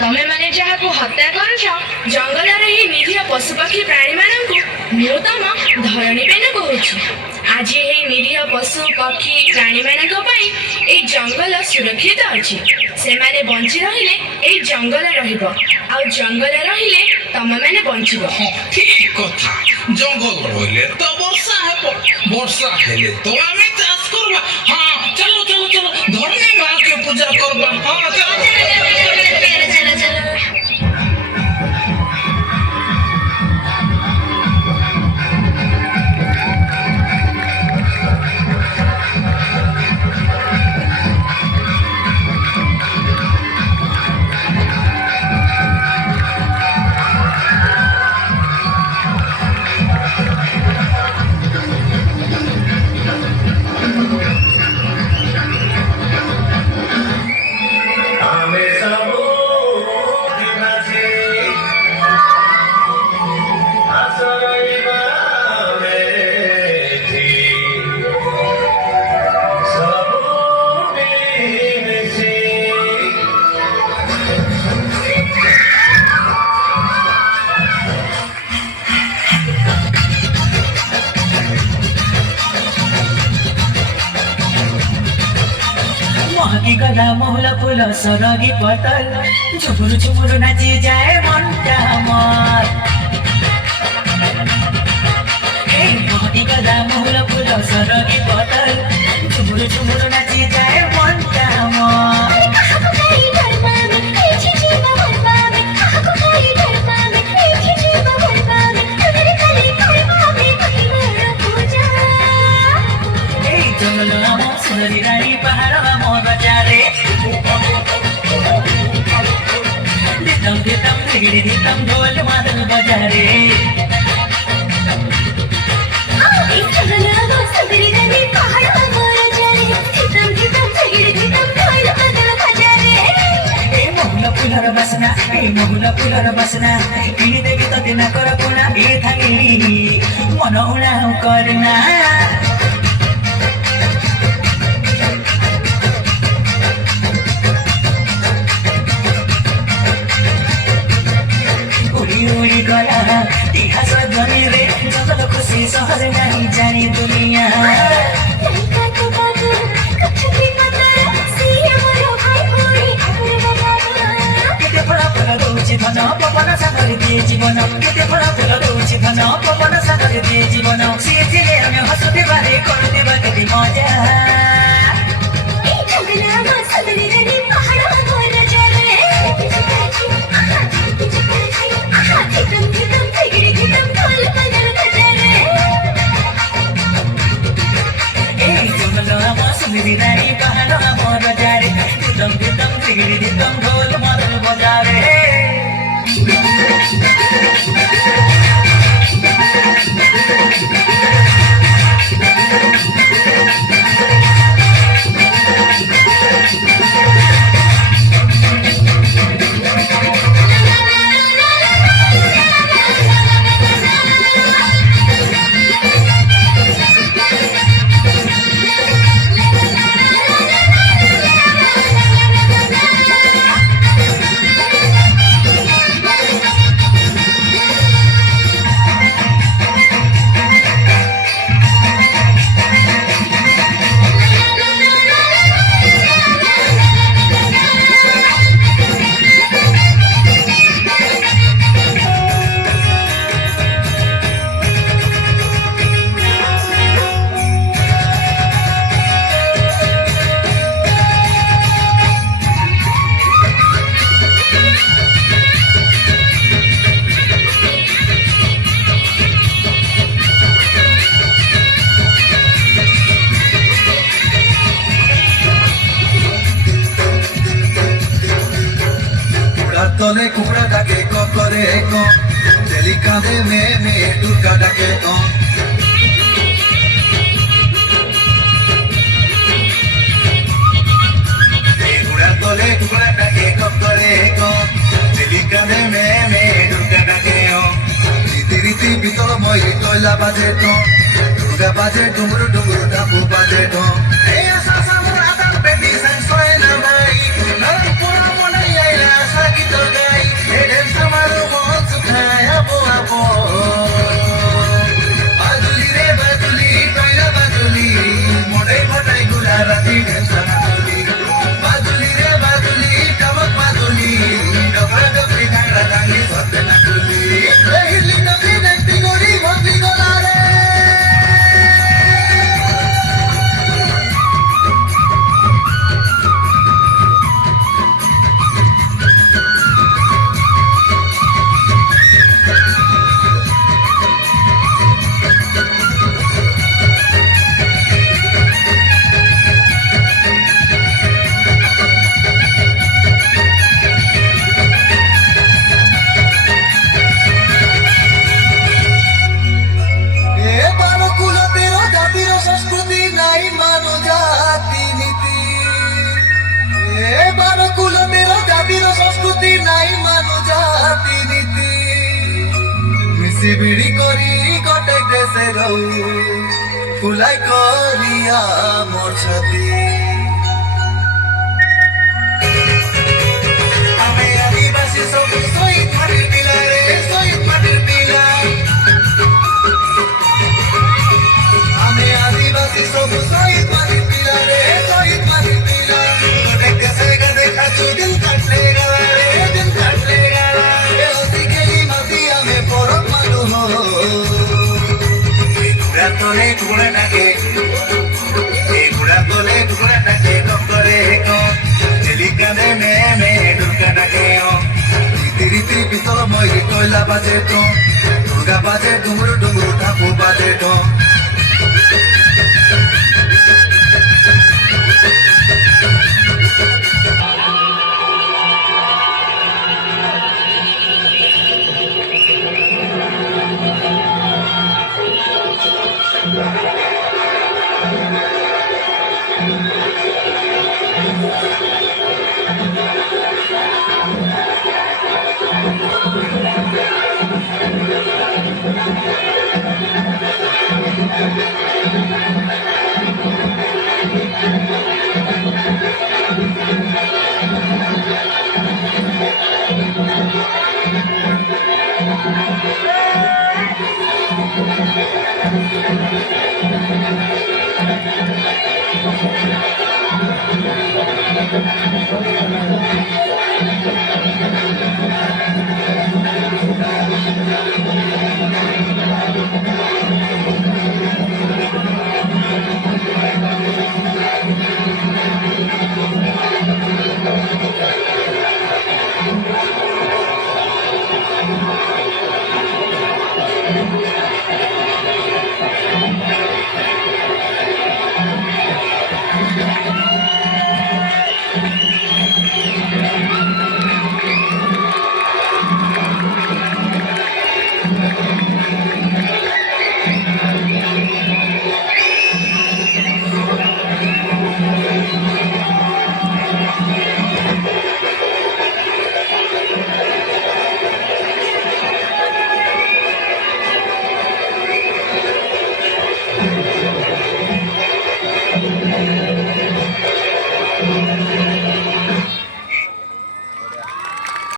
ତମେ ମାନେ ଯାହାକୁ ହତ୍ୟା କରୁଛ ଜଙ୍ଗଲର ଏହି ନିରୀହ ପଶୁପକ୍ଷୀ ପ୍ରାଣୀମାନଙ୍କୁ ମୁଁ ତମ ଧରଣୀ ବେନ କହୁଛି। ଆଜି ଏହି ନିରୀହ ପଶୁ ପକ୍ଷୀ ପ୍ରାଣୀମାନଙ୍କ ପାଇଁ ଏହି ଜଙ୍ଗଲ ସୁରକ୍ଷିତ ଅଛି। ସେମାନେ ବଞ୍ଚି ରହିଲେ ଏହି ଜଙ୍ଗଲ ରହିବ, ଆଉ ଜଙ୍ଗଲ ରହିଲେ ତମେମାନେ ବଞ୍ଚିବ। ଠିକ କଥା। ଜଙ୍ଗଲ ରହିଲେ ତ ବର୍ଷା ହେବ, ବର୍ଷା ହେଲେ ତ ଆମେ ଚାଷ କରିବା। ହଁ ଚାଲ ଚାଲ ଚାଲ ଧରଣୀ ମାকে ପୂଜା କରିବା। ହଁ ଚାଲ। गला महुला फूल सरगी पतल झुमुरु झुमुरु नाची जाए मनटा मर। महकी गला महुला फूल सरगी पतल झुमुरु झुमुरु नाची जाए मनटा मर। सुंदरी रानी पहाड़ मोर बजारे दितम दितम धिगड़ी दितम ढोल मादल बजारे। महुला फुलर बसना किणी देवी तो दिन कर कोना ए थाकी मन उड़ा करना। उड़ी गला इतिहास ध्वनि रे जंगल खुशी सहर नहीं जानी दुनिया। केते फल फल दौची धन पवन सागर दिए जीवन, केते फल फल दौची धन पवन सागर दिए जीवन। सिए थिले आमे हसुते बारे करते बाके मजा। सुंदरी रानी पहाड़ मोर बजारे दितम दितम धिगड़ी दितम ढोल मादल बजारे। तले कुमड़ा डाके करे को तेली कांधे में टुका डाके को कुड़ा तले कुमड़ा डाके करे को तेली कांधे में टुका डाके को रीति रीति बितल मई तैला बाजे तो दुर्गा बाजे डुंगरु डुंगरु डाबू बाजे तो ए आसा सामुर आदम पेटी संसोय ना माई नरम पुरा मनै आइला साकी तो জিবিড়ি করি কটেক দেশে রৌ ফুলাই করিয়া মোর ছাতি আমি আদিবাসী সব শহীদ মাটির পিলা রে শহীদ মাটির পিলা আমি আদিবাসী সব শহীদ মাটির পিলা রে শহীদ মাটির পিলা কটেক দেশে গদে খাচু দিন কাটলে গেলা রে দিন কাটলে গেলা এ হসি গেলি মাতি আমি পরম মানু হো ঘোড়া তোলে ঘোড়াটাকে এই ঘোড়া তোলে ঘোড়াটাকে করে কানে মে মে দুর্গা ডাকে রীতি রীতি পিতল ময়ূরী কয়লা বাজে তো দুর্গা বাজে ডুমরু ডুমরু ঠাকুর বাজে তো